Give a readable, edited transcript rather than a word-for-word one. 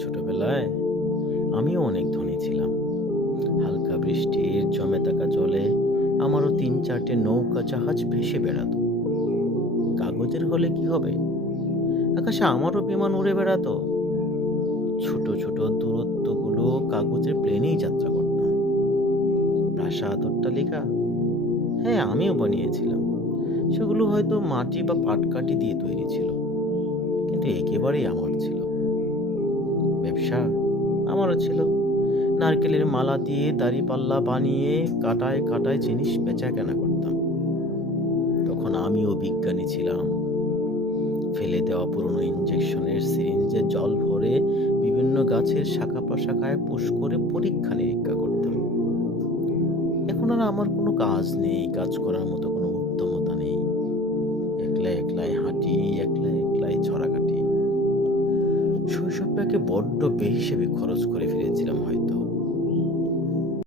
ছোটবেলায় আমিও অনেক ধনী ছিলাম। হালকা বৃষ্টির জমে থাকা জলে আমারও ৩-৪টে নৌকা জাহাজ ভেসে বেড়াতো। কাগজের হলে কি হবে? আকাশে আমারও বিমান উড়ে বেড়াতো। ছোট ছোট দূরত্বগুলো কাগজের প্লেনেই যাত্রা করতাম। প্রাসাদ, অট্টালিকা, হ্যাঁ আমিও বানিয়েছিলাম। সেগুলো হয়তো মাটি বা পাটকাঠি দিয়ে তৈরি ছিল, কিন্তু একেবারেই আমার ছিল। ব্যবসা আমারও ছিল। নারকেলের মালা দিয়ে দাঁড়িপাল্লা বানিয়ে কাটায় কাটায় জিনিস বেচা কেনা করতাম। তখন আমিও বিজ্ঞানী ছিলাম। ফেলে দেওয়া পুরনো ইঞ্জেকশনের সিরিঞ্জে জল ভরে বিভিন্ন গাছের শাখা প্রশাখায় পুশ করে পরীক্ষা নিরীক্ষা করতাম। এখন আর আমার কোনো কাজ নেই, কাজ করার মতো কোনো উদ্যমতা নেই। একলা একলাই হাঁটি, একলা একলাই ছড়া কাটি। শৈশবটাকে বড্ড বেহিসেবে খরচ করে ফেলেছিলাম হয়তো।